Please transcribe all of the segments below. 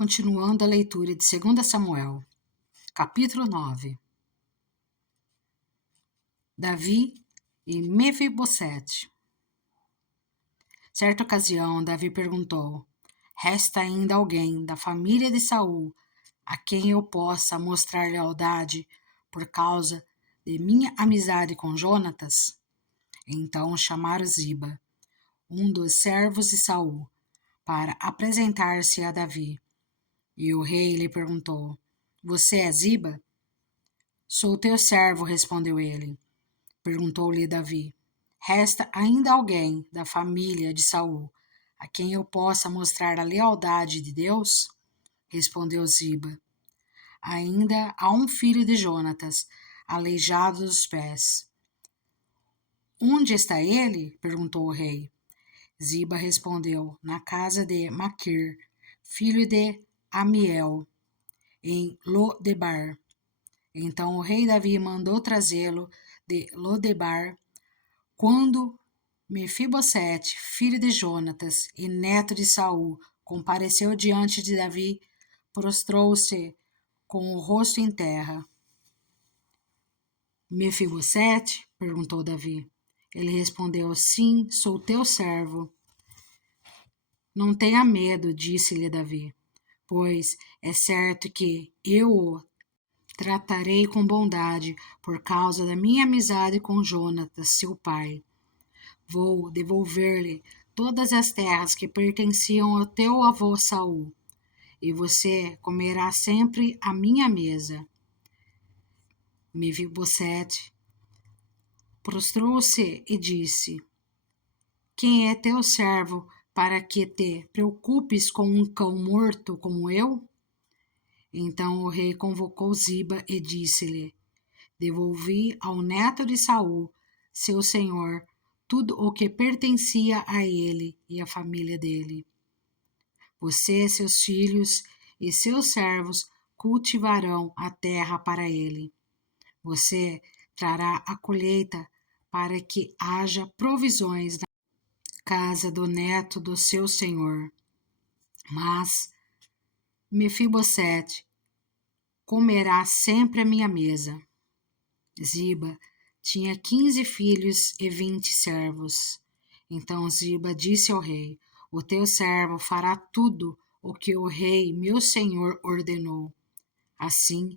Continuando a leitura de 2 Samuel, capítulo 9. Davi e Mefibosete. Certa ocasião, Davi perguntou: resta ainda alguém da família de Saul a quem eu possa mostrar lealdade por causa de minha amizade com Jonatas? Então chamaram Ziba, um dos servos de Saul, para apresentar-se a Davi. E o rei lhe perguntou: você é Ziba? Sou teu servo, respondeu ele. Perguntou-lhe Davi: resta ainda alguém da família de Saul a quem eu possa mostrar a lealdade de Deus? Respondeu Ziba: ainda há um filho de Jonatas, aleijado dos pés. Onde está ele? Perguntou o rei. Ziba respondeu: na casa de Maquir, filho de Amiel, em Lodebar. Então o rei Davi mandou trazê-lo de Lodebar. Quando Mefibosete, filho de Jonatas e neto de Saul, compareceu diante de Davi, prostrou-se com o rosto em terra. Mefibosete? Perguntou Davi. Ele respondeu: sim, sou teu servo. Não tenha medo, disse-lhe Davi, pois é certo que eu o tratarei com bondade por causa da minha amizade com Jonatas, seu pai. Vou devolver-lhe todas as terras que pertenciam ao teu avô Saul, e você comerá sempre à minha mesa. Mefibosete prostrou-se e disse: quem é teu servo para que te preocupes com um cão morto como eu? Então o rei convocou Ziba e disse-lhe: devolvi ao neto de Saul, seu senhor, tudo o que pertencia a ele e à família dele. Você, seus filhos e seus servos cultivarão a terra para ele. Você trará a colheita para que haja provisões na casa do neto do seu senhor. Mas Mefibosete comerá sempre à minha mesa. Ziba tinha 15 filhos e 20 servos. Então Ziba disse ao rei: o teu servo fará tudo o que o rei, meu senhor, ordenou. Assim,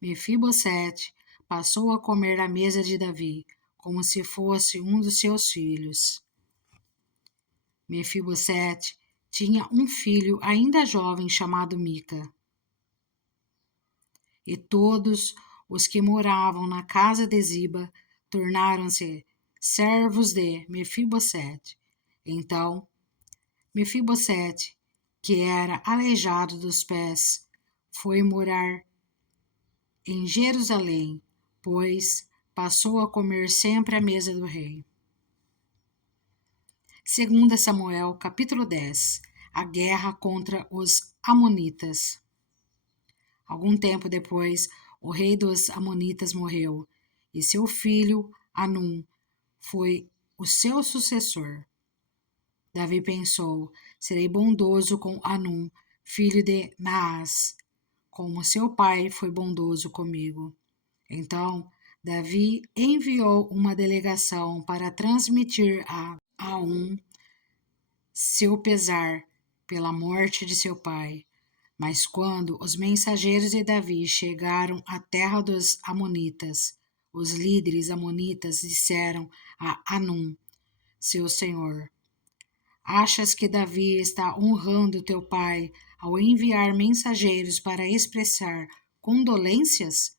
Mefibosete passou a comer à mesa de Davi, como se fosse um dos seus filhos. Mefibosete tinha um filho ainda jovem chamado Mica. E todos os que moravam na casa de Ziba tornaram-se servos de Mefibosete. Então, Mefibosete, que era aleijado dos pés, foi morar em Jerusalém, pois passou a comer sempre à mesa do rei. 2 Samuel, capítulo 10. A guerra contra os amonitas. Algum tempo depois, o rei dos amonitas morreu, e seu filho, Anum, foi o seu sucessor. Davi pensou: serei bondoso com Anum, filho de Naás, como seu pai foi bondoso comigo. Então, Davi enviou uma delegação para transmitir a Anum seu pesar pela morte de seu pai. Mas quando os mensageiros de Davi chegaram à terra dos amonitas, os líderes amonitas disseram a Anum, seu senhor: achas que Davi está honrando teu pai ao enviar mensageiros para expressar condolências?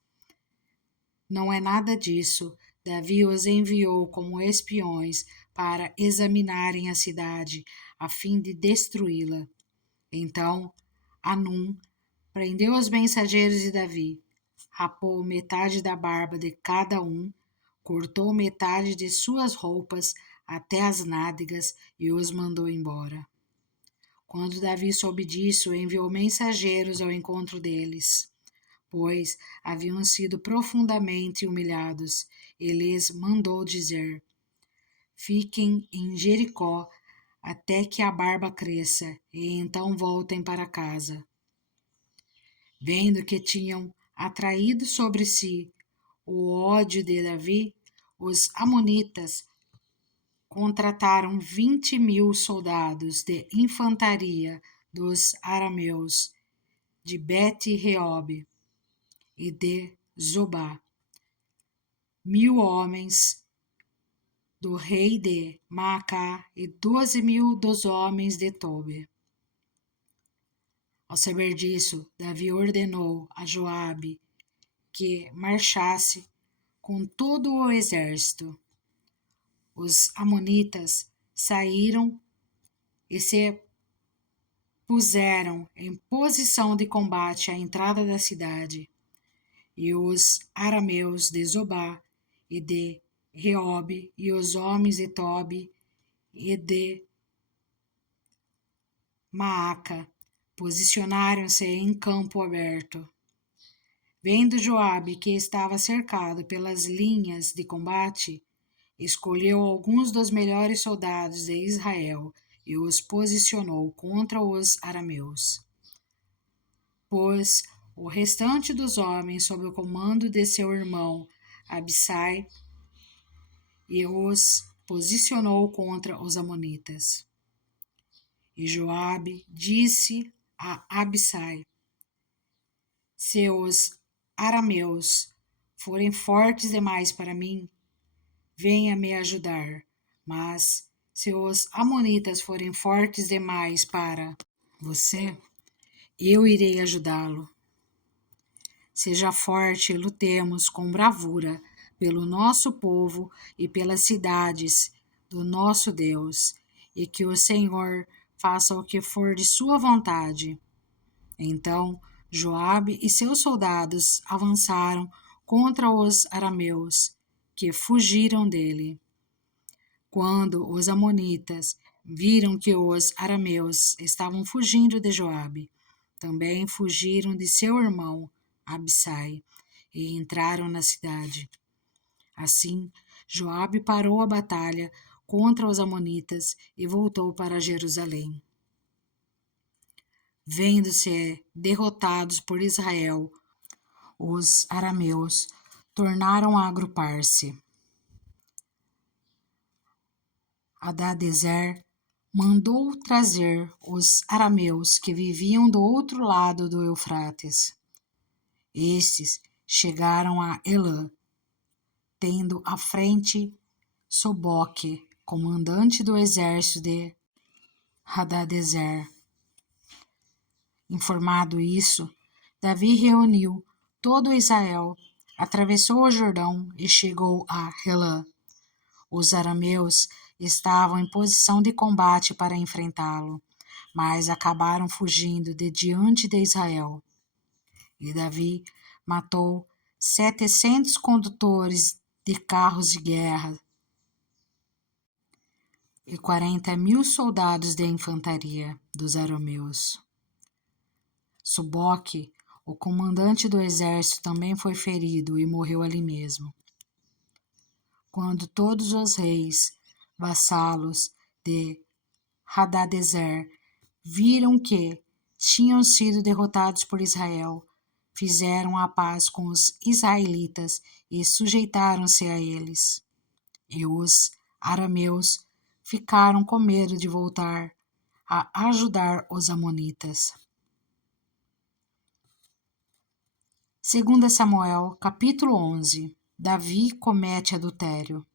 Não é nada disso. Davi os enviou como espiões para examinarem a cidade, a fim de destruí-la. Então, Anum prendeu os mensageiros de Davi, rapou metade da barba de cada um, cortou metade de suas roupas até as nádegas e os mandou embora. Quando Davi soube disso, enviou mensageiros ao encontro deles, pois haviam sido profundamente humilhados, e lhes mandou dizer: fiquem em Jericó até que a barba cresça, e então voltem para casa. Vendo que tinham atraído sobre si o ódio de Davi, os amonitas contrataram 20.000 soldados de infantaria dos arameus de Bet-Reob e de Zobá, 1.000 homens do rei de Maacá e 12.000 dos homens de Tobi. Ao saber disso, Davi ordenou a Joabe que marchasse com todo o exército. Os amonitas saíram e se puseram em posição de combate à entrada da cidade, e os arameus de Zobá e de Reob e os homens de Tobi e de Maaca posicionaram-se em campo aberto. Vendo Joabe que estava cercado pelas linhas de combate, escolheu alguns dos melhores soldados de Israel e os posicionou contra os arameus. Pôs o restante dos homens sob o comando de seu irmão Abissai e os posicionou contra os amonitas. E Joabe disse a Abissai: se os arameus forem fortes demais para mim, venha me ajudar, mas se os amonitas forem fortes demais para você, eu irei ajudá-lo. Seja forte e lutemos com bravura pelo nosso povo e pelas cidades do nosso Deus, e que o Senhor faça o que for de sua vontade. Então Joabe e seus soldados avançaram contra os arameus, que fugiram dele. Quando os amonitas viram que os arameus estavam fugindo de Joabe, também fugiram de seu irmão Abissai e entraram na cidade. Assim, Joabe parou a batalha contra os amonitas e voltou para Jerusalém. Vendo-se derrotados por Israel, os arameus tornaram a agrupar-se. Hadadezer mandou trazer os arameus que viviam do outro lado do Eufrates. Estes chegaram a Elã, tendo à frente Soboque, comandante do exército de Hadadezer. Informado isso, Davi reuniu todo Israel, atravessou o Jordão e chegou a Helã. Os arameus estavam em posição de combate para enfrentá-lo, mas acabaram fugindo de diante de Israel. E Davi matou 700 condutores de carros de guerra e 40.000 soldados de infantaria dos arameus. Soboque, o comandante do exército, também foi ferido e morreu ali mesmo. Quando todos os reis, vassalos de Hadadezer, viram que tinham sido derrotados por Israel, fizeram a paz com os israelitas e sujeitaram-se a eles. E os arameus ficaram com medo de voltar a ajudar os amonitas. 2 Samuel, capítulo 11. Davi comete adultério.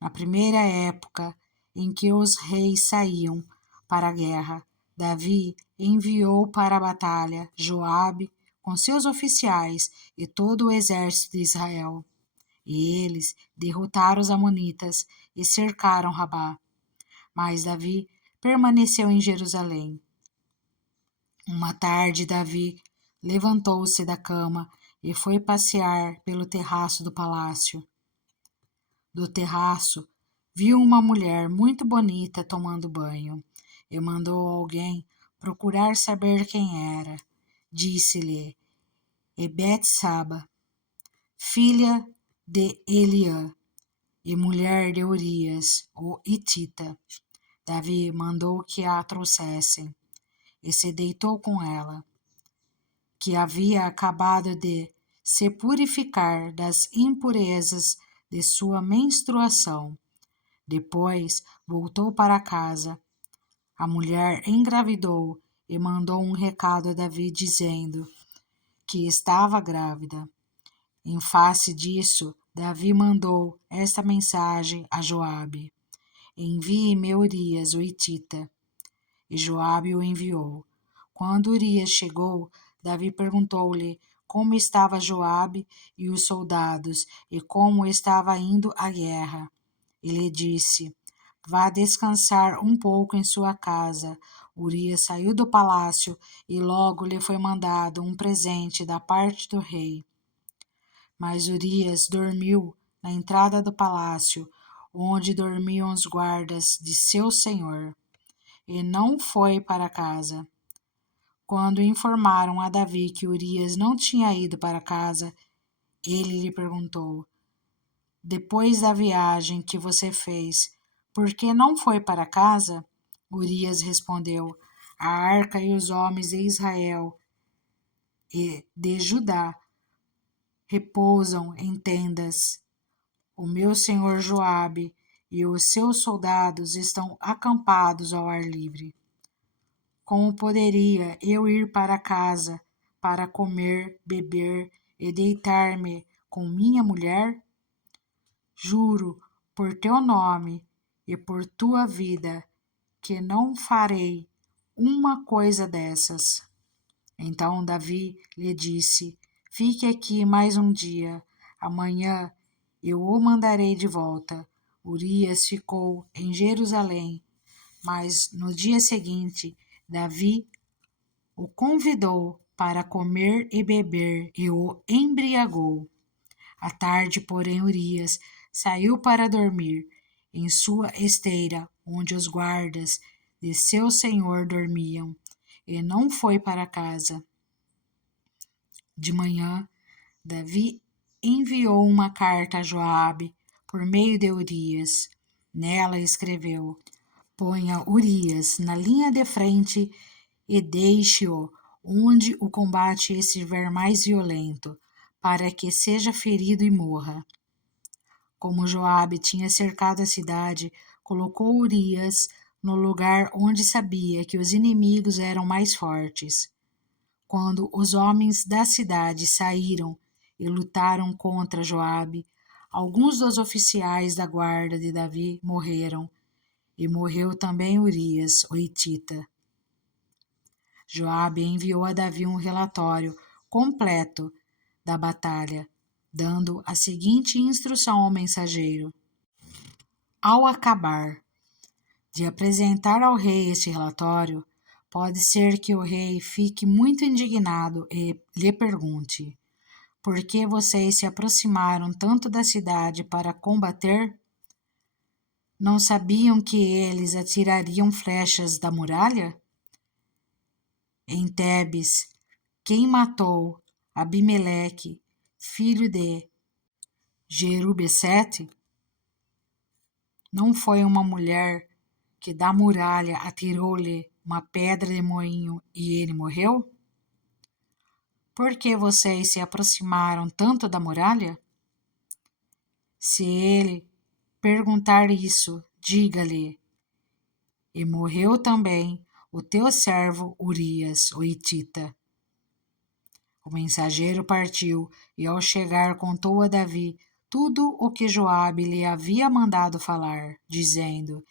Na primeira época em que os reis saíam para a guerra, Davi enviou para a batalha Joabe com seus oficiais e todo o exército de Israel. E eles derrotaram os amonitas e cercaram Rabá. Mas Davi permaneceu em Jerusalém. Uma tarde, Davi levantou-se da cama e foi passear pelo terraço do palácio. Do terraço, viu uma mulher muito bonita tomando banho e mandou alguém procurar saber quem era. Disse-lhe: é Betsaba, filha de Eliã e mulher de Urias, o Hitita. Davi mandou que a trouxessem e se deitou com ela. que havia acabado de se purificar das impurezas de sua menstruação. Depois voltou para casa. A mulher engravidou e mandou um recado a Davi dizendo que estava grávida. Em face disso, Davi mandou esta mensagem a Joabe: Envie-me Urias, o hitita. E Joabe o enviou. Quando Urias chegou, Davi perguntou-lhe como estava Joabe e os soldados e como estava indo a guerra. Ele disse: Vá descansar um pouco em sua casa. Urias saiu do palácio e logo lhe foi mandado um presente da parte do rei. Mas Urias dormiu na entrada do palácio, onde dormiam os guardas de seu senhor, e não foi para casa. Quando informaram a Davi que Urias não tinha ido para casa, ele lhe perguntou: Depois da viagem que você fez, por que não foi para casa? Urias respondeu: A arca e os homens de Israel e de Judá repousam em tendas. O meu senhor Joabe e os seus soldados estão acampados ao ar livre. Como poderia eu ir para casa para comer, beber e deitar-me com minha mulher? Juro por teu nome e por tua vida que não farei uma coisa dessas. Então Davi lhe disse: Fique aqui mais um dia. Amanhã eu o mandarei de volta. Urias ficou em Jerusalém, mas no dia seguinte Davi o convidou para comer e beber e o embriagou. À tarde, porém, Urias saiu para dormir em sua esteira, onde os guardas de seu senhor dormiam, e não foi para casa. De manhã, Davi enviou uma carta a Joabe por meio de Urias. Nela escreveu: Ponha Urias na linha de frente e deixe-o onde o combate estiver mais violento, para que seja ferido e morra. Como Joabe tinha cercado a cidade, colocou Urias no lugar onde sabia que os inimigos eram mais fortes. Quando os homens da cidade saíram e lutaram contra Joabe, alguns dos oficiais da guarda de Davi morreram, e morreu também Urias, o hitita. Joabe enviou a Davi um relatório completo da batalha, dando a seguinte instrução ao mensageiro: Ao acabar de apresentar ao rei este relatório, pode ser que o rei fique muito indignado e lhe pergunte: Por que vocês se aproximaram tanto da cidade para combater? Não sabiam que eles atirariam flechas da muralha? Em Tebes, quem matou Abimeleque, filho de Jerubessete? Não foi uma mulher que da muralha atirou-lhe uma pedra de moinho e ele morreu? Por que vocês se aproximaram tanto da muralha? Se ele perguntar isso, diga-lhe: E morreu também o teu servo Urias, o hitita. O mensageiro partiu e, ao chegar, contou a Davi tudo o que Joabe lhe havia mandado falar, dizendo: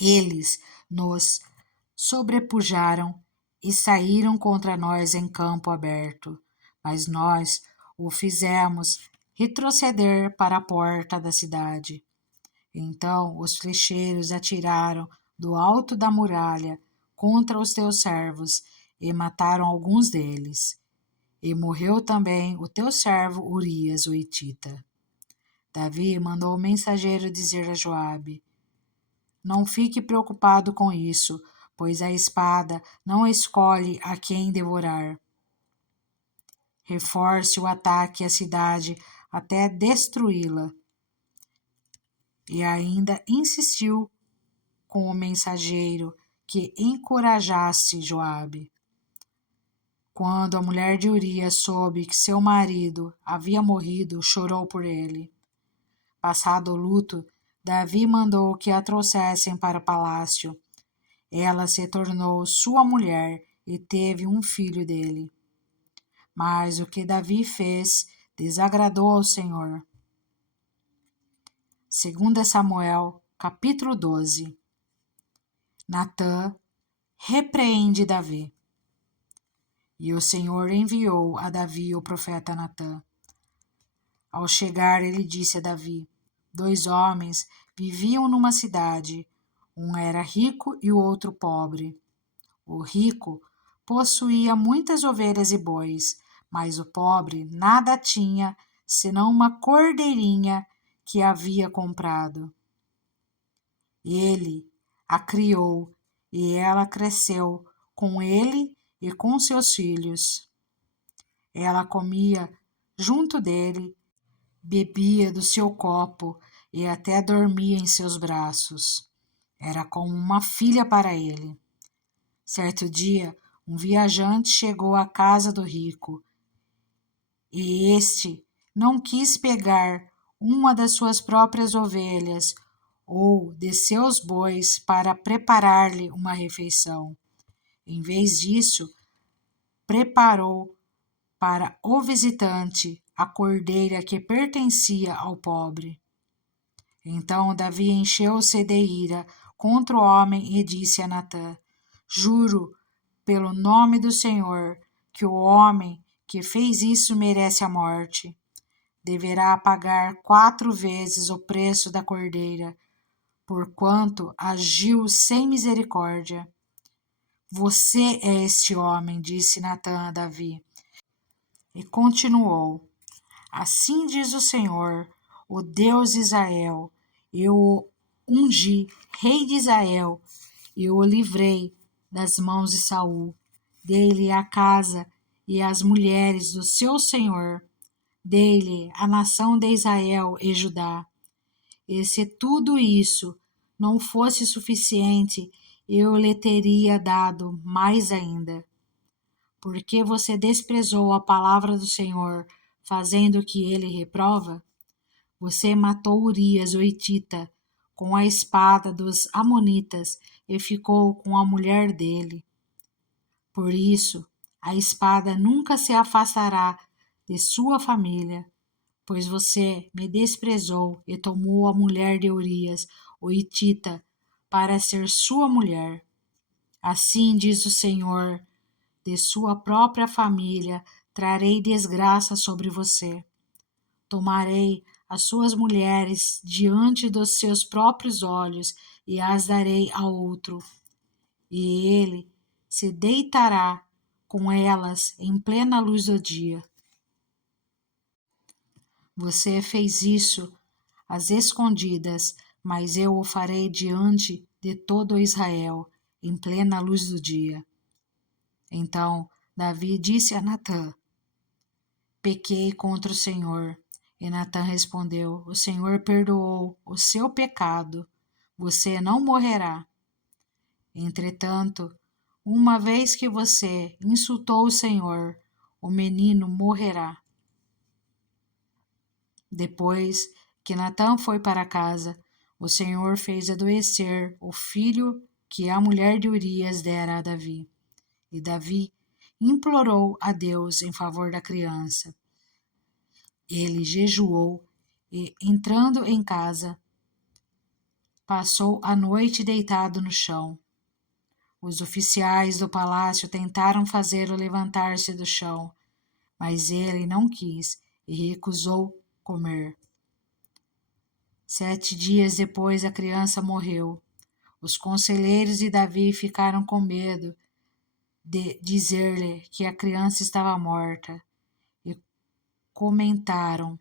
Eles nos sobrepujaram e saíram contra nós em campo aberto, mas nós o fizemos retroceder para a porta da cidade. Então os flecheiros atiraram do alto da muralha contra os teus servos e mataram alguns deles. E morreu também o teu servo Urias, o hitita. Davi mandou o mensageiro dizer a Joabe: Não fique preocupado com isso, pois a espada não escolhe a quem devorar. Reforce o ataque à cidade até destruí-la. E ainda insistiu com o mensageiro que encorajasse Joabe. Quando a mulher de Urias soube que seu marido havia morrido, chorou por ele. Passado o luto, Davi mandou que a trouxessem para o palácio. Ela se tornou sua mulher e teve um filho dele. Mas o que Davi fez desagradou ao Senhor. 2 Samuel, capítulo 12. Natã repreende Davi. E o Senhor enviou a Davi o profeta Natã. Ao chegar, ele disse a Davi: 2 homens viviam numa cidade. Um era rico e o outro pobre. O rico possuía muitas ovelhas e bois, mas o pobre nada tinha senão uma cordeirinha que havia comprado. Ele a criou e ela cresceu com ele e com seus filhos. Ela comia junto dele, bebia do seu copo e até dormia em seus braços. Era como uma filha para ele. Certo dia, um viajante chegou à casa do rico e este não quis pegar uma das suas próprias ovelhas ou de seus bois para preparar-lhe uma refeição. Em vez disso, preparou para o visitante a cordeira que pertencia ao pobre. Então Davi encheu-se de ira contra o homem e disse a Natã: Juro pelo nome do Senhor que o homem que fez isso merece a morte. Deverá pagar 4 vezes o preço da cordeira, porquanto agiu sem misericórdia. Você é este homem, disse Natã a Davi. E continuou: Assim diz o Senhor, o Deus de Israel: Eu o ungi rei de Israel, e o livrei das mãos de Saul. Dei-lhe a casa e as mulheres do seu senhor. Dei-lhe a nação de Israel e Judá. E se tudo isso não fosse suficiente, eu lhe teria dado mais ainda. Porque você desprezou a palavra do Senhor, fazendo o que ele reprova? Você matou Urias, o hitita, com a espada dos amonitas e ficou com a mulher dele. Por isso, a espada nunca se afastará de sua família, pois você me desprezou e tomou a mulher de Urias, o hitita, para ser sua mulher. Assim diz o Senhor: de sua própria família trarei desgraça sobre você. Tomarei as suas mulheres diante dos seus próprios olhos e as darei a outro, e ele se deitará com elas em plena luz do dia. Você fez isso às escondidas, mas eu o farei diante de todo Israel, em plena luz do dia. Então Davi disse a Natã: Pequei contra o Senhor. E Natã respondeu: O Senhor perdoou o seu pecado. Você não morrerá. Entretanto, uma vez que você insultou o Senhor, o menino morrerá. Depois que Natã foi para casa, o Senhor fez adoecer o filho que a mulher de Urias dera a Davi. E Davi implorou a Deus em favor da criança. Ele jejuou e, entrando em casa, passou a noite deitado no chão. Os oficiais do palácio tentaram fazê-lo levantar-se do chão, mas ele não quis e recusou comer. 7 dias depois a criança morreu. Os conselheiros de Davi ficaram com medo de dizer-lhe que a criança estava morta e comentaram: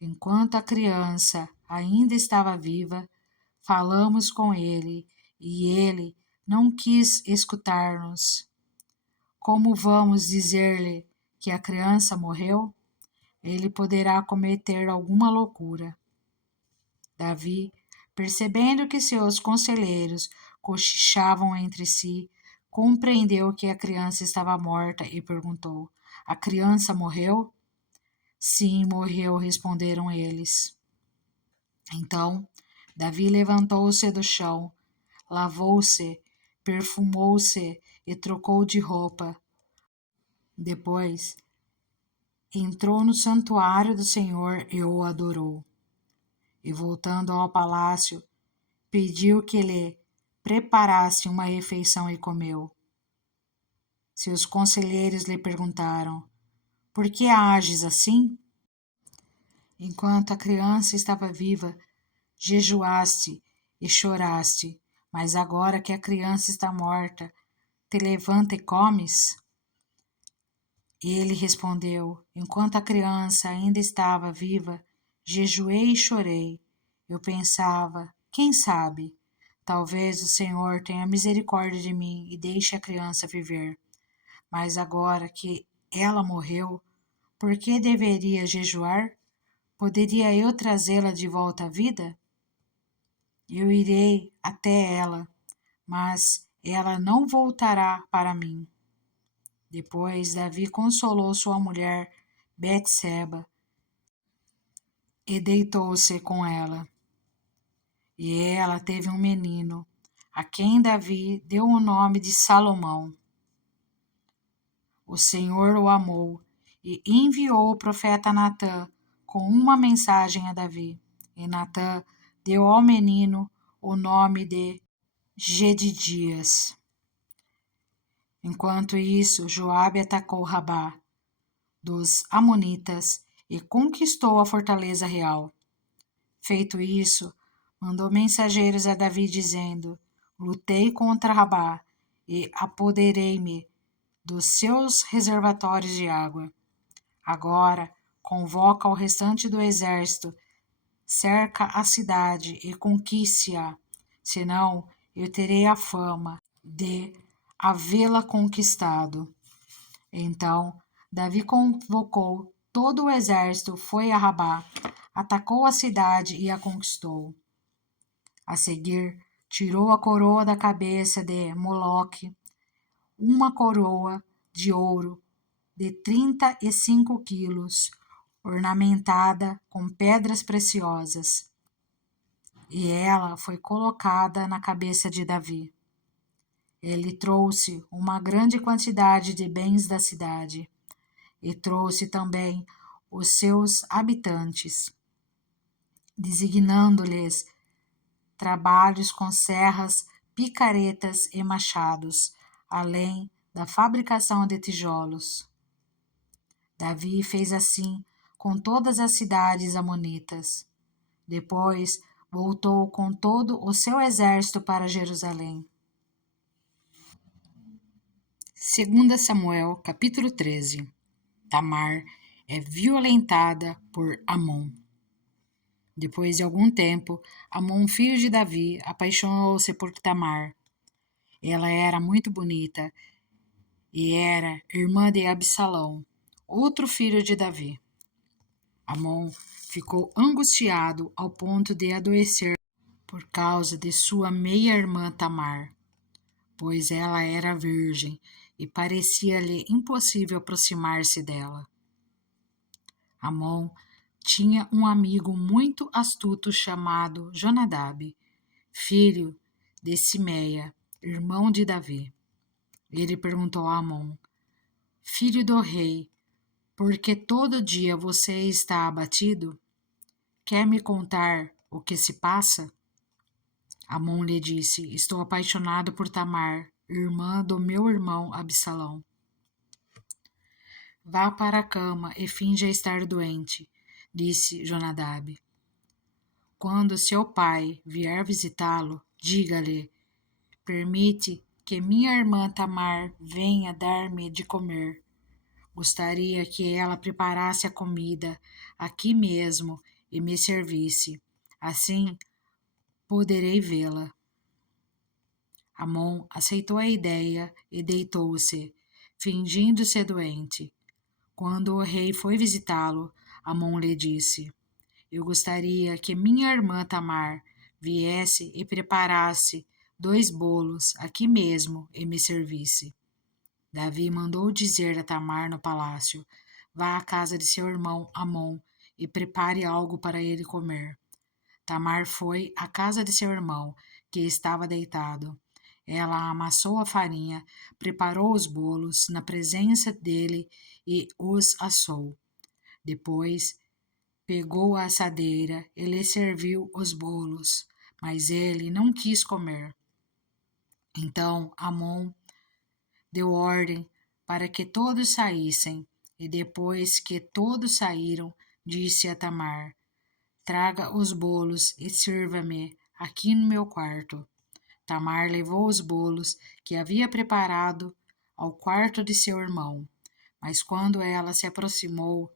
enquanto a criança ainda estava viva, falamos com ele e ele não quis escutar-nos. Como vamos dizer-lhe que a criança morreu? Ele poderá cometer alguma loucura. Davi, percebendo que seus conselheiros cochichavam entre si, compreendeu que a criança estava morta e perguntou: A criança morreu? Sim, morreu, responderam eles. Então Davi levantou-se do chão, lavou-se, perfumou-se e trocou de roupa. Depois entrou no santuário do Senhor e o adorou. E voltando ao palácio, pediu que lhe preparasse uma refeição e comeu. Seus conselheiros lhe perguntaram: Por que ages assim? Enquanto a criança estava viva, jejuaste e choraste, mas agora que a criança está morta, te levanta e comes? Ele respondeu: Enquanto a criança ainda estava viva, jejuei e chorei. Eu pensava: quem sabe? Talvez o Senhor tenha misericórdia de mim e deixe a criança viver. Mas agora que ela morreu, por que deveria jejuar? Poderia eu trazê-la de volta à vida? Eu irei até ela, mas ela não voltará para mim. Depois Davi consolou sua mulher Betseba e deitou-se com ela. E ela teve um menino, a quem Davi deu o nome de Salomão. O Senhor o amou e enviou o profeta Natã com uma mensagem a Davi. E Natã deu ao menino o nome de Gedidias. Enquanto isso, Joabe atacou Rabá dos Amonitas e conquistou a fortaleza real. Feito isso, mandou mensageiros a Davi dizendo: Lutei contra Rabá e apoderei-me dos seus reservatórios de água. Agora convoca o restante do exército, cerca a cidade e conquiste-a, senão eu terei a fama de havê-la conquistado. Então Davi convocou todo o exército, foi a Rabá, atacou a cidade e a conquistou. A seguir, tirou a coroa da cabeça de Moloque, uma coroa de ouro de 35 quilos, ornamentada com pedras preciosas, e ela foi colocada na cabeça de Davi. Ele trouxe uma grande quantidade de bens da cidade e trouxe também os seus habitantes, designando-lhes trabalhos com serras, picaretas e machados, além da fabricação de tijolos. Davi fez assim com todas as cidades amonitas. Depois voltou com todo o seu exército para Jerusalém. 2 Samuel, capítulo 13. Tamar é violentada por Amon. Depois de algum tempo, Amon, filho de Davi, apaixonou-se por Tamar. Ela era muito bonita e era irmã de Absalão, outro filho de Davi. Amon ficou angustiado ao ponto de adoecer por causa de sua meia-irmã Tamar, pois ela era virgem e parecia-lhe impossível aproximar-se dela. Amon tinha um amigo muito astuto chamado Jonadab, filho de Simeia, irmão de Davi. Ele perguntou a Amon: Filho do rei, por que todo dia você está abatido? Quer me contar o que se passa? Amon lhe disse: Estou apaixonado por Tamar, irmã do meu irmão Absalão. Vá para a cama e finja estar doente, disse Jonadab. Quando seu pai vier visitá-lo, diga-lhe: Permite que minha irmã Tamar venha dar-me de comer. Gostaria que ela preparasse a comida aqui mesmo e me servisse. Assim poderei vê-la. Amon aceitou a ideia e deitou-se, fingindo ser doente. Quando o rei foi visitá-lo, Amon lhe disse: Eu gostaria que minha irmã Tamar viesse e preparasse 2 bolos aqui mesmo e me servisse. Davi mandou dizer a Tamar no palácio: vá à casa de seu irmão Amon e prepare algo para ele comer. Tamar foi à casa de seu irmão, que estava deitado. Ela amassou a farinha, preparou os bolos na presença dele e os assou. Depois pegou a assadeira e lhe serviu os bolos, mas ele não quis comer. Então Amon deu ordem para que todos saíssem, e depois que todos saíram, disse a Tamar: traga os bolos e sirva-me aqui no meu quarto. Tamar levou os bolos que havia preparado ao quarto de seu irmão, mas quando ela se aproximou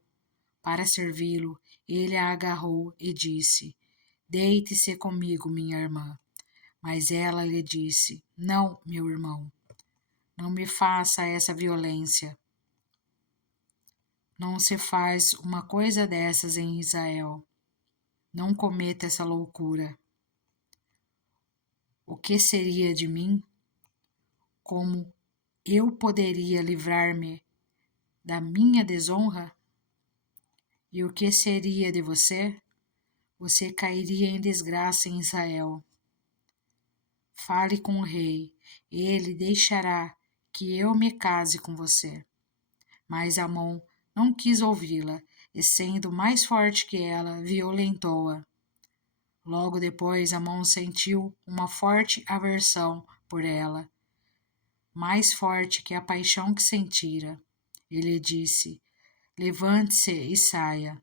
para servi-lo, ele a agarrou e disse: deite-se comigo, minha irmã. Mas ela lhe disse: não, meu irmão, não me faça essa violência. Não se faz uma coisa dessas em Israel. Não cometa essa loucura. O que seria de mim? Como eu poderia livrar-me da minha desonra? E o que seria de você? Você cairia em desgraça em Israel. Fale com o rei, ele deixará que eu me case com você. Mas Amon não quis ouvi-la, e sendo mais forte que ela, violentou-a. Logo depois, Amon sentiu uma forte aversão por ela, mais forte que a paixão que sentira. Ele disse: levante-se e saia.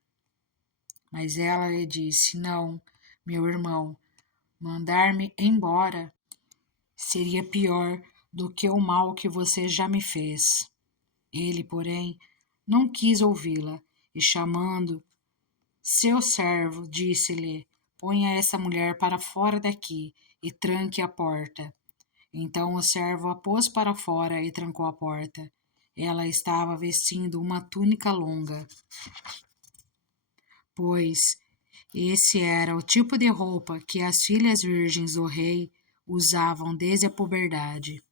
Mas ela lhe disse: não, meu irmão, mandar-me embora seria pior do que o mal que você já me fez. Ele, porém, não quis ouvi-la, e chamando seu servo, disse-lhe: ponha essa mulher para fora daqui e tranque a porta. Então o servo a pôs para fora e trancou a porta. Ela estava vestindo uma túnica longa, pois esse era o tipo de roupa que as filhas virgens do rei usavam desde a puberdade.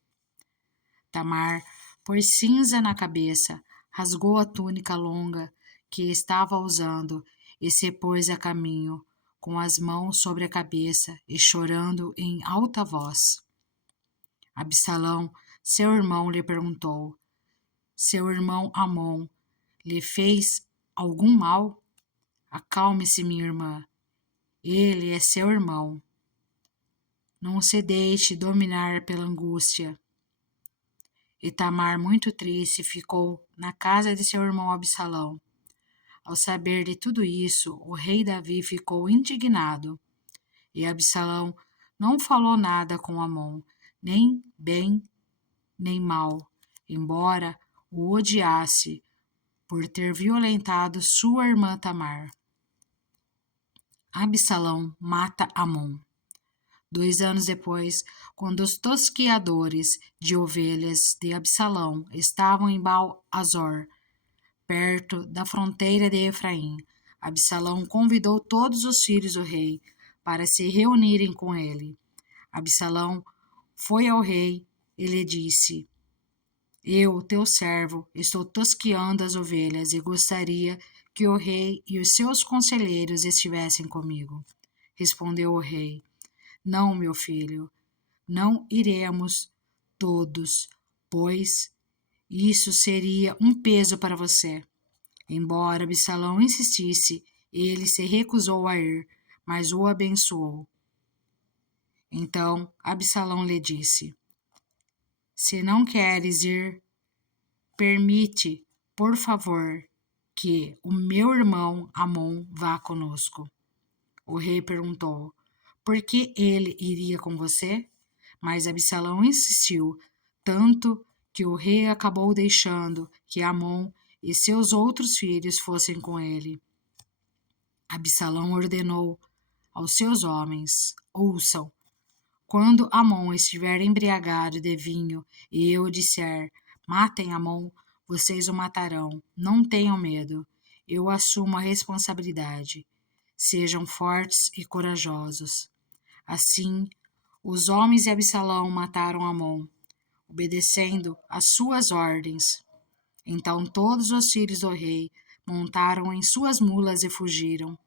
Tamar pôs cinza na cabeça, rasgou a túnica longa que estava usando e se pôs a caminho, com as mãos sobre a cabeça e chorando em alta voz. Absalão, seu irmão, lhe perguntou: seu irmão Amon lhe fez algum mal? Acalme-se, minha irmã. Ele é seu irmão. Não se deixe dominar pela angústia. E Tamar, muito triste, ficou na casa de seu irmão Absalão. Ao saber de tudo isso, o rei Davi ficou indignado. E Absalão não falou nada com Amon, nem bem nem mal, embora o odiasse por ter violentado sua irmã Tamar. Absalão mata Amon. 2 anos depois, quando os tosquiadores de ovelhas de Absalão estavam em Baal-Azor, perto da fronteira de Efraim, Absalão convidou todos os filhos do rei para se reunirem com ele. Absalão foi ao rei e lhe disse: eu, teu servo, estou tosqueando as ovelhas e gostaria que o rei e os seus conselheiros estivessem comigo. Respondeu o rei: não, meu filho, não iremos todos, pois isso seria um peso para você. Embora Absalão insistisse, ele se recusou a ir, mas o abençoou. Então Absalão lhe disse: se não queres ir, permite, por favor, que o meu irmão Amon vá conosco. O rei perguntou: por que ele iria com você? Mas Absalão insistiu, tanto que o rei acabou deixando que Amon e seus outros filhos fossem com ele. Absalão ordenou aos seus homens: ouçam, quando Amon estiver embriagado de vinho e eu disser: matem Amon, vocês o matarão. Não tenham medo. Eu assumo a responsabilidade. Sejam fortes e corajosos. Assim, Os homens de Absalão mataram Amon, obedecendo às suas ordens. Então todos os filhos do rei montaram em suas mulas e fugiram.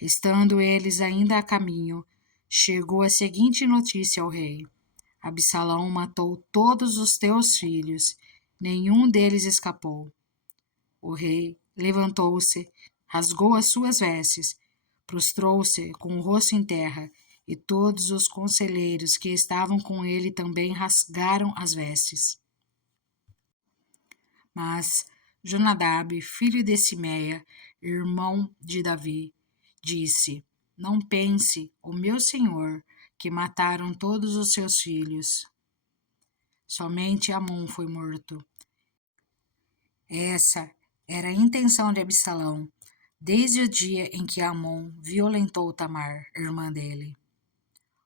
Estando eles ainda a caminho, chegou a seguinte notícia ao rei: Absalão matou todos os teus filhos, nenhum deles escapou. O rei levantou-se, rasgou as suas vestes, prostrou-se com o rosto em terra, e todos os conselheiros que estavam com ele também rasgaram as vestes. Mas Jonadab, filho de Simeia, irmão de Davi, disse: Não pense, o meu senhor, que mataram todos os seus filhos. Somente Amon foi morto. Essa era a intenção de Absalão, desde o dia em que Amon violentou Tamar, irmã dele.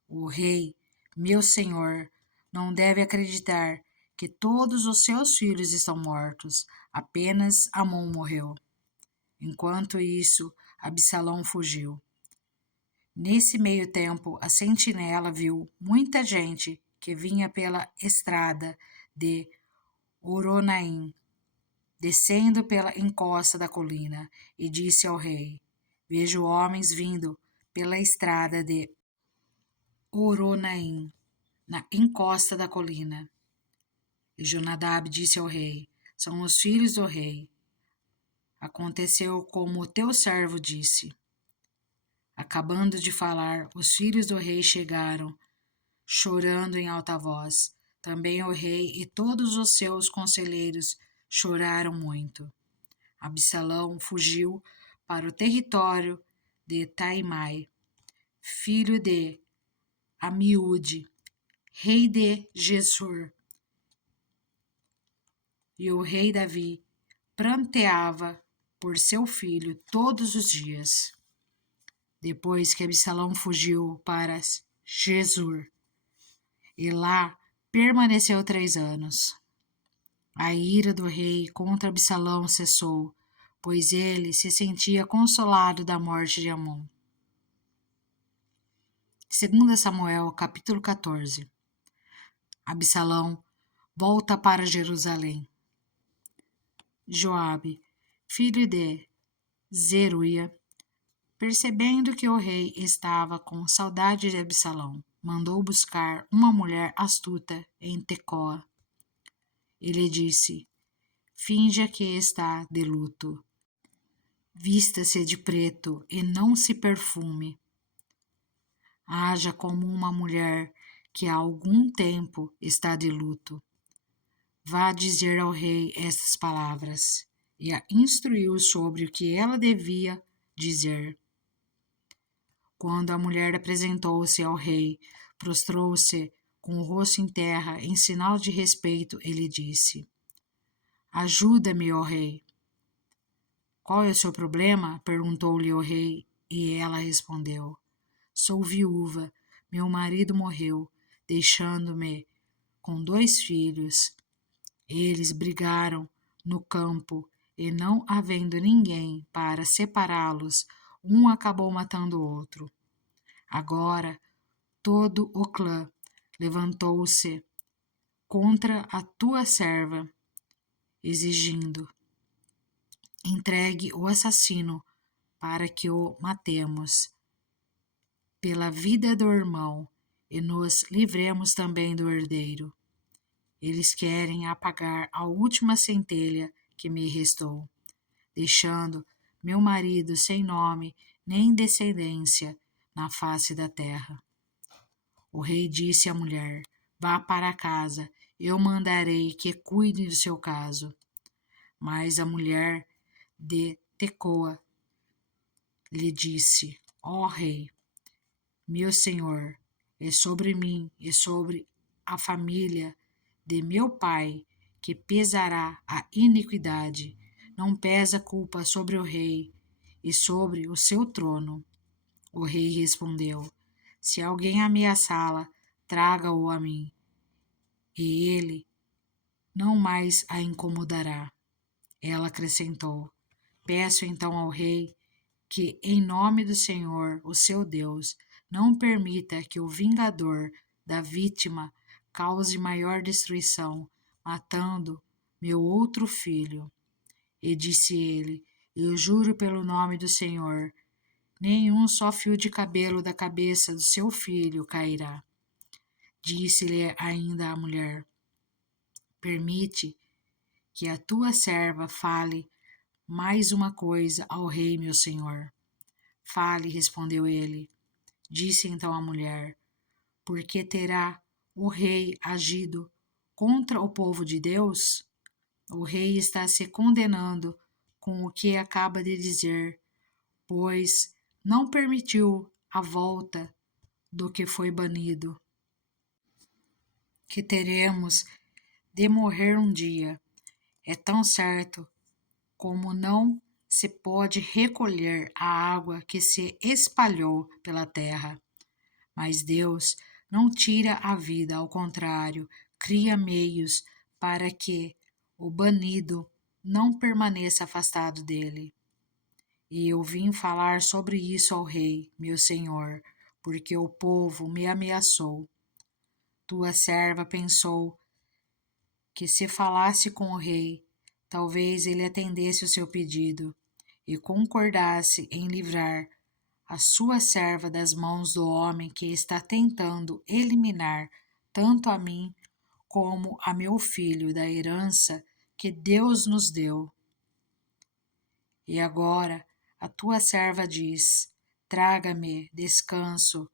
O rei, meu senhor, não deve acreditar que todos os seus filhos estão mortos, apenas Amon morreu. Enquanto isso, Absalão fugiu. Nesse meio tempo, a sentinela viu muita gente que vinha pela estrada de Oronaim, descendo pela encosta da colina, e disse ao rei: Vejo homens vindo pela estrada de Oronaim, na encosta da colina. E Jonadab disse ao rei: São os filhos do rei. Aconteceu como o teu servo disse. Acabando de falar, os filhos do rei chegaram, chorando em alta voz. Também o rei e todos os seus conselheiros choraram muito. Absalão fugiu para o território de Taimai, filho de Amiúde, rei de Gesur. E o rei Davi pranteava por seu filho todos os dias. Depois que Absalão fugiu para Gesur, e lá permaneceu 3 anos. A ira do rei contra Absalão cessou, pois ele se sentia consolado da morte de Amon. 2 Samuel, capítulo 14. Absalão volta para Jerusalém. Joabe, filho de Zeruia, percebendo que o rei estava com saudade de Absalão, mandou buscar uma mulher astuta em Tecoa. Ele disse: Finja que está de luto. Vista-se de preto e não se perfume. Haja como uma mulher que há algum tempo está de luto. Vá dizer ao rei estas palavras, e a instruiu sobre o que ela devia dizer. Quando a mulher apresentou-se ao rei, prostrou-se com o rosto em terra, em sinal de respeito, ele disse: Ajuda-me, ó rei. Qual é o seu problema? Perguntou-lhe o rei, e ela respondeu: Sou viúva, meu marido morreu, deixando-me com 2 filhos. Eles brigaram no campo, e não havendo ninguém para separá-los, um acabou matando o outro. Agora todo o clã levantou-se contra a tua serva, exigindo: entregue o assassino para que o matemos pela vida do irmão e nos livremos também do herdeiro. Eles querem apagar a última centelha que me restou, deixando meu marido sem nome nem descendência na face da terra. O rei disse à mulher: Vá para casa, eu mandarei que cuide do seu caso. Mas a mulher de Tecoa lhe disse: Ó rei, meu senhor, é sobre mim e sobre a família de meu pai que pesará a iniquidade. Não pesa culpa sobre o rei e sobre o seu trono. O rei respondeu: Se alguém ameaçá-la, traga-o a mim, e ele não mais a incomodará. Ela acrescentou: Peço então ao rei que, em nome do Senhor, o seu Deus, não permita que o vingador da vítima cause maior destruição, matando meu outro filho. E disse ele: Eu juro pelo nome do Senhor, nenhum só fio de cabelo da cabeça do seu filho cairá. Disse-lhe ainda a mulher: Permite que a tua serva fale mais uma coisa ao rei, meu senhor. Fale, respondeu ele. Disse então a mulher: Por que terá o rei agido contra o povo de Deus? O rei está se condenando com o que acaba de dizer, pois não permitiu a volta do que foi banido. Que teremos de morrer um dia. É tão certo como não se pode recolher a água que se espalhou pela terra. Mas Deus não tira a vida, ao contrário, cria meios para que o banido não permaneça afastado dele. E eu vim falar sobre isso ao rei, meu senhor, porque o povo me ameaçou. Tua serva pensou que se falasse com o rei, talvez ele atendesse o seu pedido e concordasse em livrar a sua serva das mãos do homem que está tentando eliminar tanto a mim como a meu filho da herança que Deus nos deu. E agora a tua serva diz: Traga-me descanso,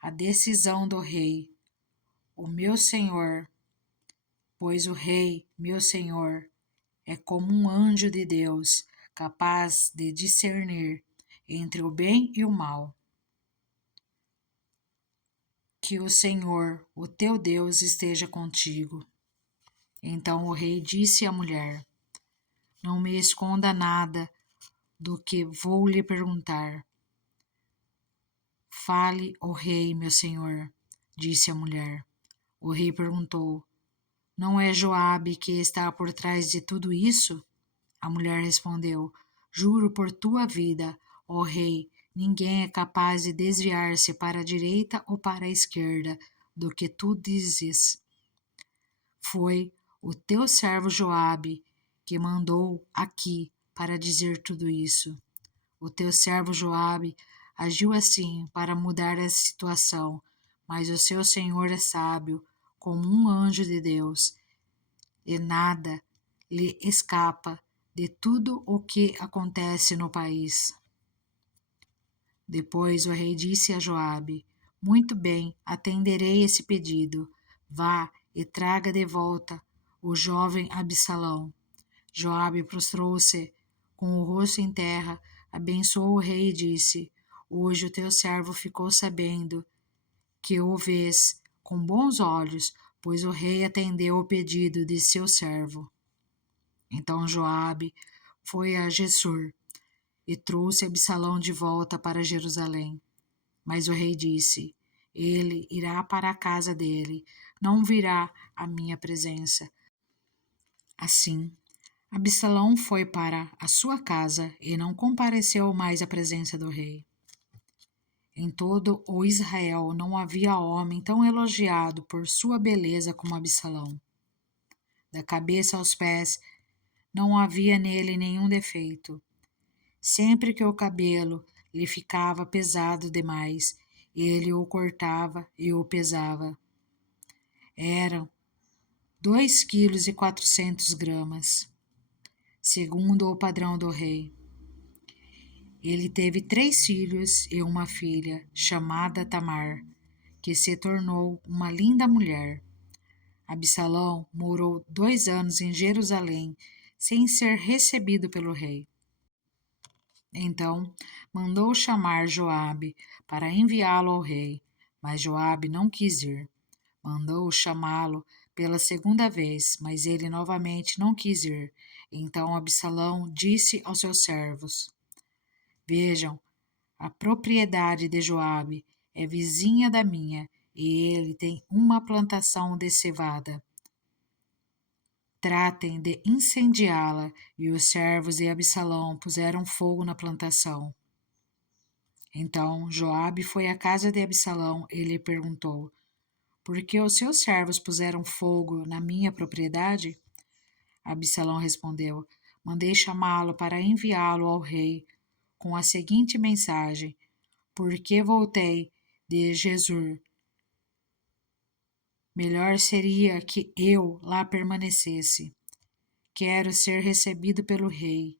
a decisão do rei, o meu senhor, pois o rei, meu senhor, é como um anjo de Deus, capaz de discernir entre o bem e o mal. Que o Senhor, o teu Deus, esteja contigo. Então o rei disse à mulher: Não me esconda nada do que vou lhe perguntar. Fale, ó rei, meu senhor, disse a mulher. O rei perguntou: Não é Joabe que está por trás de tudo isso? A mulher respondeu: Juro por tua vida, ó rei, ninguém é capaz de desviar-se para a direita ou para a esquerda do que tu dizes. Foi o teu servo Joabe que mandou aqui para dizer tudo isso. O teu servo Joabe agiu assim para mudar a situação, mas o seu senhor é sábio, como um anjo de Deus, e nada lhe escapa de tudo o que acontece no país. Depois o rei disse a Joabe: Muito bem, atenderei esse pedido. Vá e traga de volta o jovem Absalão. Joabe prostrou-se com o rosto em terra, abençoou o rei e disse: Hoje o teu servo ficou sabendo que o vês com bons olhos, pois o rei atendeu o pedido de seu servo. Então Joabe foi a Gessur e trouxe Absalão de volta para Jerusalém. Mas o rei disse: Ele irá para a casa dele, não virá à minha presença. Assim, Absalão foi para a sua casa e não compareceu mais à presença do rei. Em todo o Israel não havia homem tão elogiado por sua beleza como Absalão. Da cabeça aos pés, não havia nele nenhum defeito. Sempre que o cabelo lhe ficava pesado demais, ele o cortava e o pesava. Eram 2,4 kg, segundo o padrão do rei. Ele teve 3 filhos e uma filha, chamada Tamar, que se tornou uma linda mulher. Absalão morou 2 anos em Jerusalém, sem ser recebido pelo rei. Então mandou chamar Joabe para enviá-lo ao rei, mas Joabe não quis ir. Mandou chamá-lo pela segunda vez, mas ele novamente não quis ir. Então Absalão disse aos seus servos: Vejam, a propriedade de Joabe é vizinha da minha, e ele tem uma plantação de cevada. Tratem de incendiá-la. E os servos de Absalão puseram fogo na plantação. Então Joabe foi à casa de Absalão e lhe perguntou: Por que os seus servos puseram fogo na minha propriedade? Absalão respondeu: Mandei chamá-lo para enviá-lo ao rei com a seguinte mensagem: Porque voltei de Jesur. Melhor seria que eu lá permanecesse. Quero ser recebido pelo rei.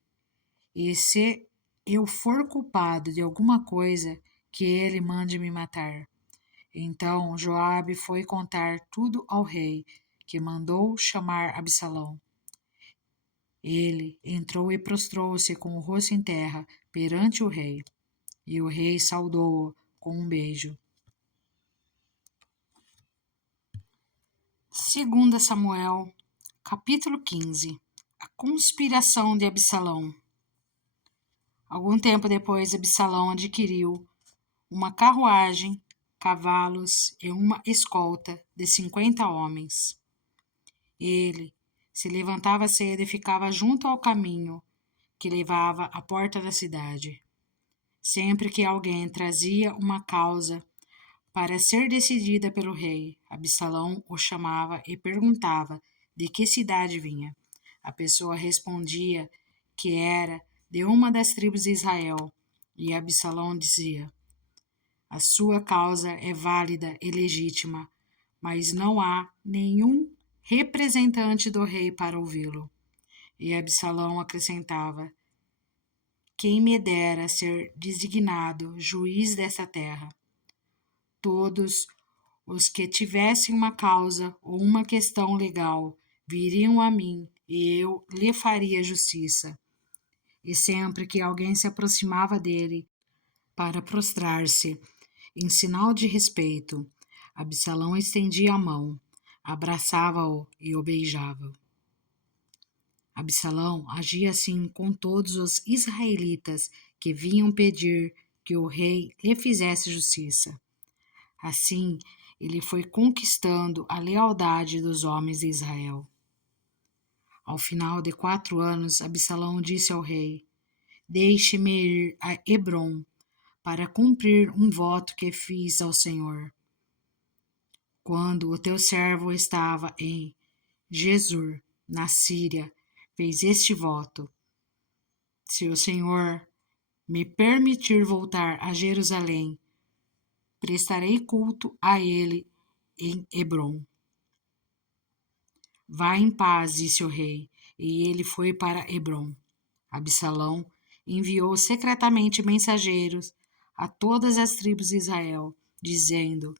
E se eu for culpado de alguma coisa, que ele mande me matar. Então Joabe foi contar tudo ao rei, que mandou chamar Absalão. Ele entrou e prostrou-se com o rosto em terra perante o rei, e o rei saudou-o com um beijo. 2 Samuel, capítulo 15. A conspiração de Absalão. Algum tempo depois, Absalão adquiriu uma carruagem, cavalos e uma escolta de 50 homens. Ele se levantava cedo e ficava junto ao caminho que levava à porta da cidade. Sempre que alguém trazia uma causa para ser decidida pelo rei, Absalão o chamava e perguntava de que cidade vinha. A pessoa respondia que era de uma das tribos de Israel, e Absalão dizia: A sua causa é válida e legítima, mas não há nenhum representante do rei para ouvi-lo. E Absalão acrescentava: Quem me dera ser designado juiz desta terra. Todos os que tivessem uma causa ou uma questão legal viriam a mim e eu lhe faria justiça. E sempre que alguém se aproximava dele para prostrar-se, em sinal de respeito, Absalão estendia a mão, abraçava-o e o beijava. Absalão agia assim com todos os israelitas que vinham pedir que o rei lhe fizesse justiça. Assim, ele foi conquistando a lealdade dos homens de Israel. Ao final de 4 anos, Absalão disse ao rei: Deixe-me ir a Hebrom para cumprir um voto que fiz ao Senhor. Quando o teu servo estava em Jesur, na Síria, fez este voto: Se o Senhor me permitir voltar a Jerusalém, prestarei culto a ele em Hebrom. Vá em paz, disse o rei, e ele foi para Hebrom. Absalão enviou secretamente mensageiros a todas as tribos de Israel, dizendo: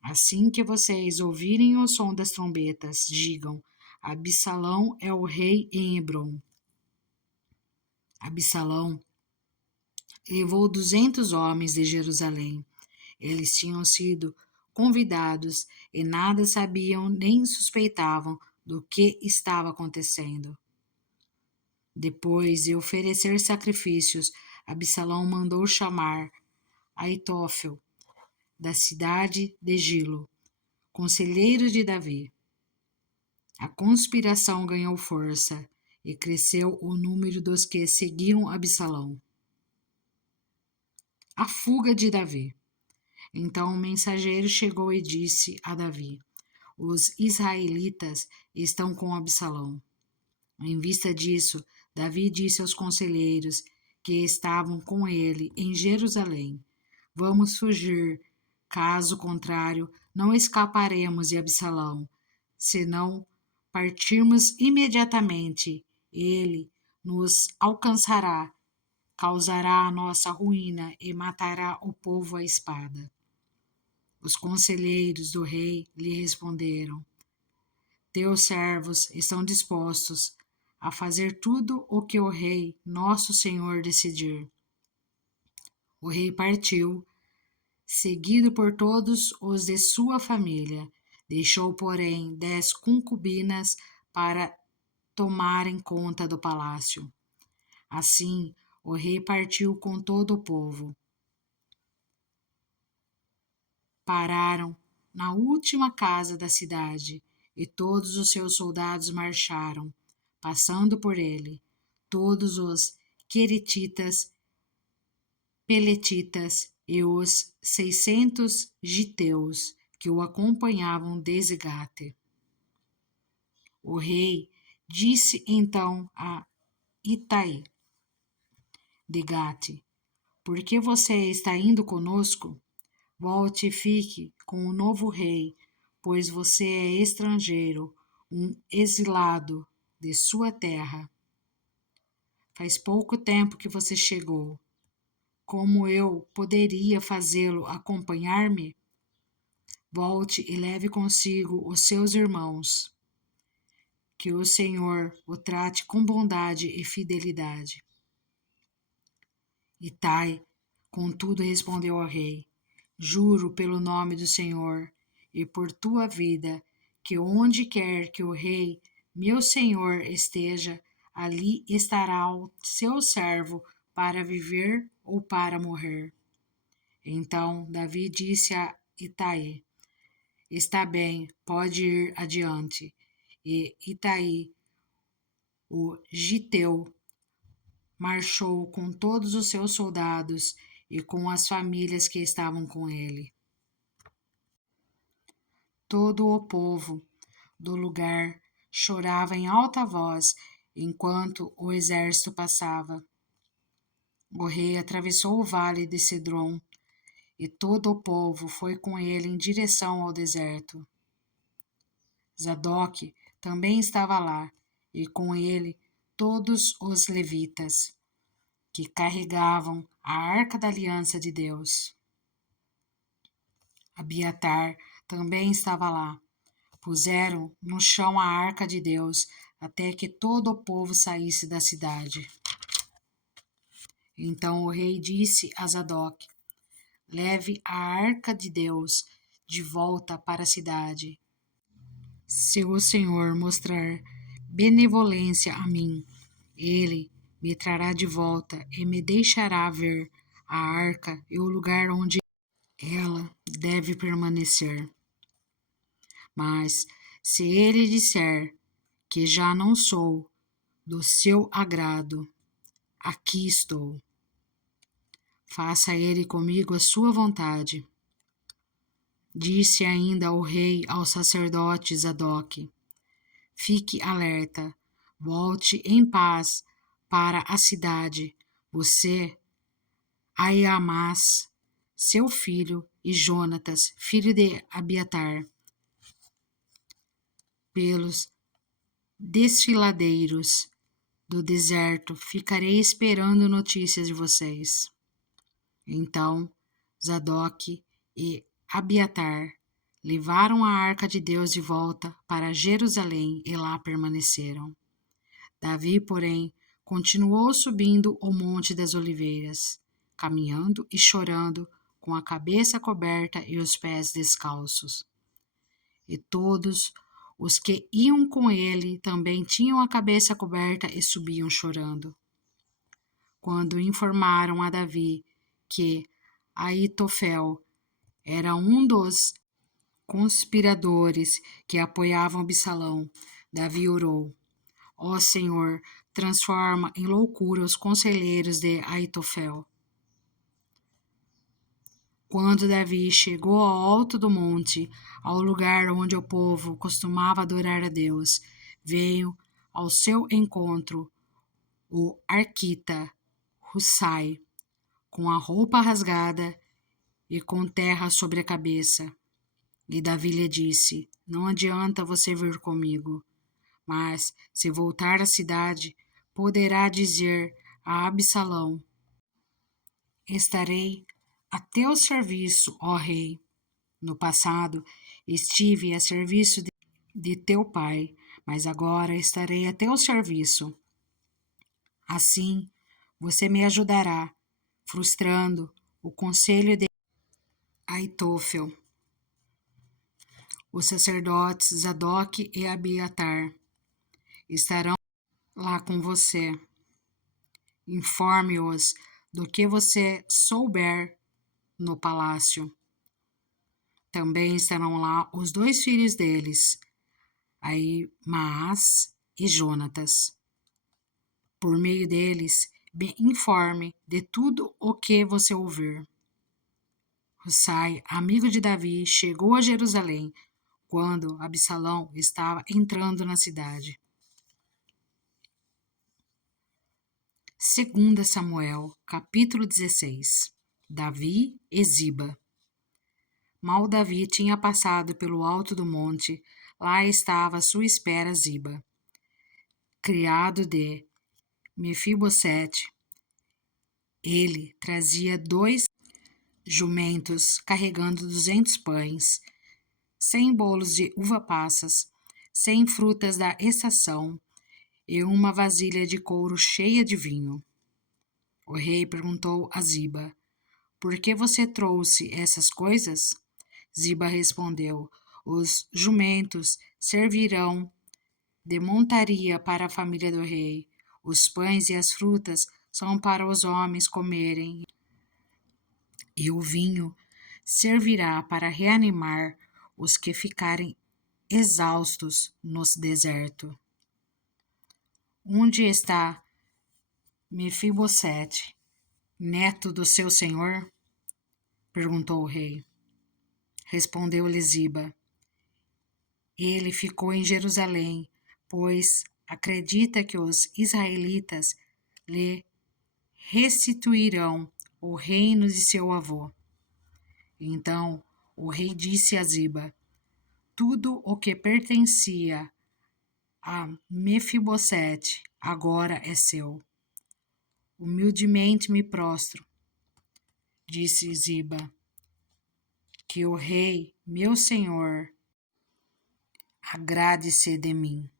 Assim que vocês ouvirem o som das trombetas, digam: Absalão é o rei em Hebrom. Absalão levou 200 homens de Jerusalém. Eles tinham sido convidados e nada sabiam nem suspeitavam do que estava acontecendo. Depois de oferecer sacrifícios, Absalão mandou chamar Aitófel, da cidade de Gilo, conselheiro de Davi. A conspiração ganhou força e cresceu o número dos que seguiam Absalão. A fuga de Davi. Então o mensageiro chegou e disse a Davi: Os israelitas estão com Absalão. Em vista disso, Davi disse aos conselheiros que estavam com ele em Jerusalém: Vamos fugir, caso contrário, não escaparemos de Absalão. Se não partirmos imediatamente, ele nos alcançará, causará a nossa ruína e matará o povo à espada. Os conselheiros do rei lhe responderam: Teus servos estão dispostos a fazer tudo o que o rei, nosso senhor, decidir. O rei partiu, seguido por todos os de sua família. Deixou, porém, 10 concubinas para tomarem conta do palácio. Assim, o rei partiu com todo o povo. Pararam na última casa da cidade e todos os seus soldados marcharam, passando por ele. Todos os queretitas peletitas e os 600 giteus que o acompanhavam desde Gate. O rei disse então a Itai de Gate: Por que você está indo conosco? Volte e fique com o novo rei, pois você é estrangeiro, um exilado de sua terra. Faz pouco tempo que você chegou. Como eu poderia fazê-lo acompanhar-me? Volte e leve consigo os seus irmãos. Que o Senhor o trate com bondade e fidelidade. Itai, contudo, respondeu ao rei: Juro pelo nome do Senhor e por tua vida, que onde quer que o rei, meu senhor, esteja, ali estará o seu servo para viver ou para morrer. Então Davi disse a Itai: Está bem, pode ir adiante. E Itai, o giteu, marchou com todos os seus soldados e com as famílias que estavam com ele. Todo o povo do lugar chorava em alta voz enquanto o exército passava. O rei atravessou o vale de Cedron e todo o povo foi com ele em direção ao deserto. Zadok também estava lá e com ele todos os levitas que carregavam a arca da aliança de Deus. Abiatar também estava lá. Puseram no chão a arca de Deus até que todo o povo saísse da cidade. Então o rei disse a Zadok: Leve a arca de Deus de volta para a cidade. Se o Senhor mostrar benevolência a mim, ele me trará de volta e me deixará ver a arca e o lugar onde ela deve permanecer. Mas se ele disser que já não sou do seu agrado, aqui estou. Faça ele comigo a sua vontade. Disse ainda o rei ao sacerdote Zadok: Fique alerta, volte em paz para a cidade, você, Aiamás, seu filho, e Jonatas, filho de Abiatar, pelos desfiladeiros do deserto, ficarei esperando notícias de vocês. Então Zadok e Abiatar levaram a arca de Deus de volta para Jerusalém e lá permaneceram. Davi, porém, continuou subindo o Monte das Oliveiras, caminhando e chorando, com a cabeça coberta e os pés descalços. E todos os que iam com ele também tinham a cabeça coberta e subiam chorando. Quando informaram a Davi que Aitofel era um dos conspiradores que apoiavam Absalão, Davi orou: Ó Senhor, transforma em loucura os conselheiros de Aitofel. Quando Davi chegou ao alto do monte, ao lugar onde o povo costumava adorar a Deus, veio ao seu encontro o arquita Hussai, com a roupa rasgada e com terra sobre a cabeça. E Davi lhe disse: Não adianta você vir comigo, mas se voltar à cidade, poderá dizer a Absalão: Estarei a teu serviço, ó rei. No passado estive a serviço de teu pai, mas agora estarei a teu serviço. Assim você me ajudará, frustrando o conselho de Aitofel. Os sacerdotes Zadok e Abiatar estarão lá com você. Informe-os do que você souber no palácio. Também estarão lá os 2 filhos deles, Ahimaás e Jonatas. Por meio deles, me informe de tudo o que você ouvir. Hussai, amigo de Davi, chegou a Jerusalém quando Absalão estava entrando na cidade. 2 Samuel, capítulo 16. Davi e Ziba. Mal Davi tinha passado pelo alto do monte, lá estava à sua espera Ziba, criado de Mefibosete. Ele trazia 2 jumentos carregando 200 pães, 100 bolos de uva passas, 100 frutas da estação e uma vasilha de couro cheia de vinho. O rei perguntou a Ziba: Por que você trouxe essas coisas? Ziba respondeu: Os jumentos servirão de montaria para a família do rei. Os pães e as frutas são para os homens comerem, e o vinho servirá para reanimar os que ficarem exaustos no deserto. Onde está Mefibosete, neto do seu senhor? Perguntou o rei. Respondeu-lhe Ziba: Ele ficou em Jerusalém, pois acredita que os israelitas lhe restituirão o reino de seu avô. Então o rei disse a Ziba: Tudo o que pertencia a Mefibosete agora é seu. Humildemente me prostro, disse Ziba, que o rei, meu senhor, agrade-se de mim.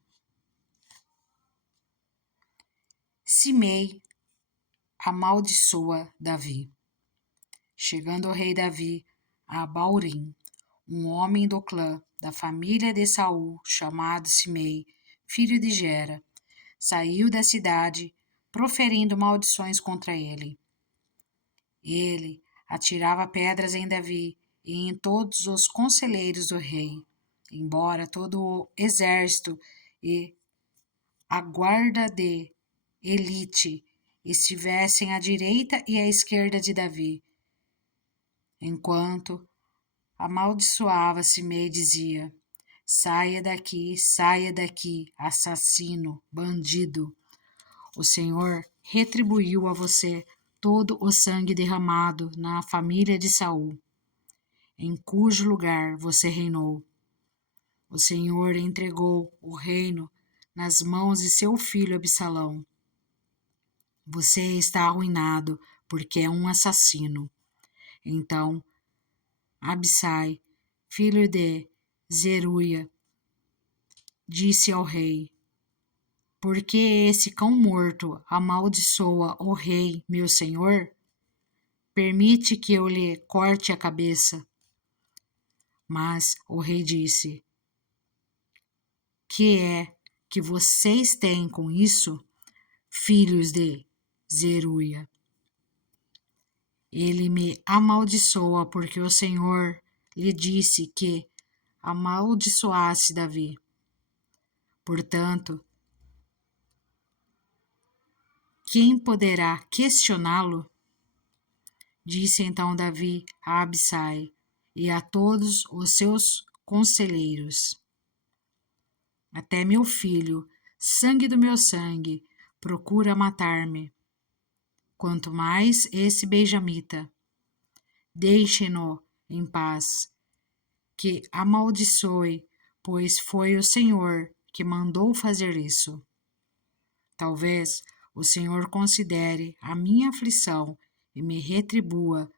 Simei amaldiçoa Davi. Chegando o rei Davi a Baurim, um homem do clã da família de Saul, chamado Simei, filho de Gera, saiu da cidade, proferindo maldições contra ele. Ele atirava pedras em Davi e em todos os conselheiros do rei, embora todo o exército e a guarda de elite estivessem à direita e à esquerda de Davi. Enquanto amaldiçoava Simei, dizia: saia daqui, assassino, bandido. O Senhor retribuiu a você todo o sangue derramado na família de Saul, em cujo lugar você reinou. O Senhor entregou o reino nas mãos de seu filho Absalão. Você está arruinado porque é um assassino. Então Abisai, filho de Zeruia, disse ao rei: Por que esse cão morto amaldiçoa o rei, meu senhor? Permite que eu lhe corte a cabeça. Mas o rei disse: Que é que vocês têm com isso, filhos de Zeruia? Ele me amaldiçoa porque o Senhor lhe disse que amaldiçoasse Davi. Portanto, quem poderá questioná-lo? Disse então Davi a Abisai e a todos os seus conselheiros: Até meu filho, sangue do meu sangue, procura matar-me. Quanto mais esse benjamita. Deixem-no em paz, que amaldiçoe, pois foi o Senhor que mandou fazer isso. Talvez o Senhor considere a minha aflição e me retribua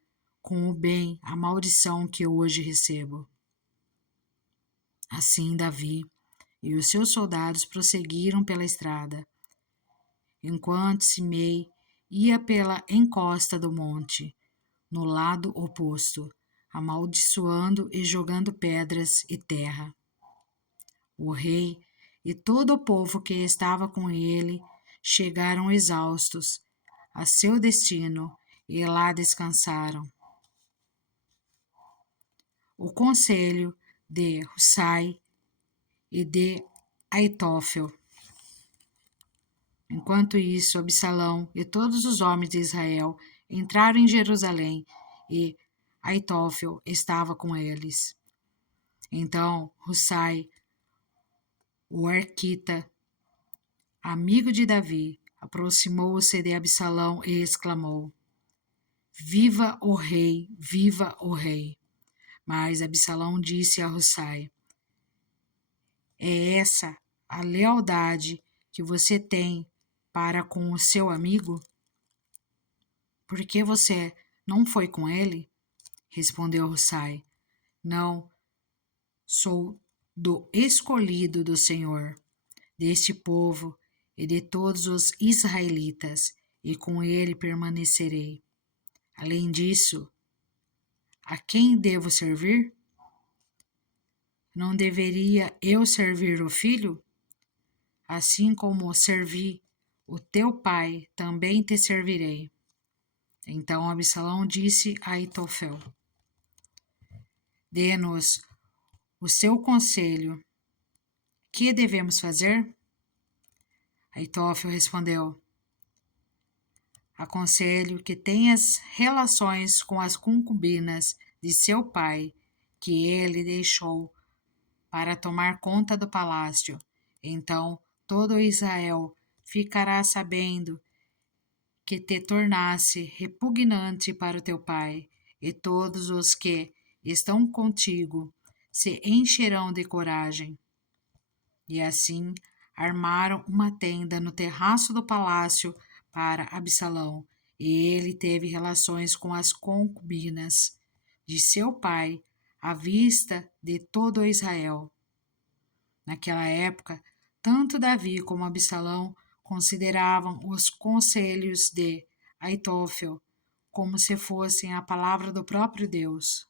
com o bem a maldição que hoje recebo. Assim Davi e os seus soldados prosseguiram pela estrada, enquanto Simei ia pela encosta do monte, no lado oposto, amaldiçoando e jogando pedras e terra. O rei e todo o povo que estava com ele chegaram exaustos a seu destino e lá descansaram. O conselho de Hussai e de Aitófel. Enquanto isso, Absalão e todos os homens de Israel entraram em Jerusalém e Aitófel estava com eles. Então Husai, o arquita, amigo de Davi, aproximou-se de Absalão e exclamou: Viva o rei, viva o rei! Mas Absalão disse a Husai: É essa a lealdade que você tem para com o seu amigo? Por que você não foi com ele? Respondeu Husai: Não, sou do escolhido do Senhor, deste povo e de todos os israelitas, e com ele permanecerei. Além disso, a quem devo servir? Não deveria eu servir o filho? Assim como servi o teu pai, também te servirei. Então Absalão disse a Aitofel: Dê-nos o seu conselho. Que devemos fazer? Aitófel respondeu: Aconselho que tenhas relações com as concubinas de seu pai, que ele deixou para tomar conta do palácio. Então todo Israel ficará sabendo que te tornasse repugnante para o teu pai, e todos os que estão contigo se encherão de coragem. E assim armaram uma tenda no terraço do palácio para Absalão, e ele teve relações com as concubinas de seu pai, à vista de todo Israel. Naquela época, tanto Davi como Absalão consideravam os conselhos de Aitófel como se fossem a palavra do próprio Deus.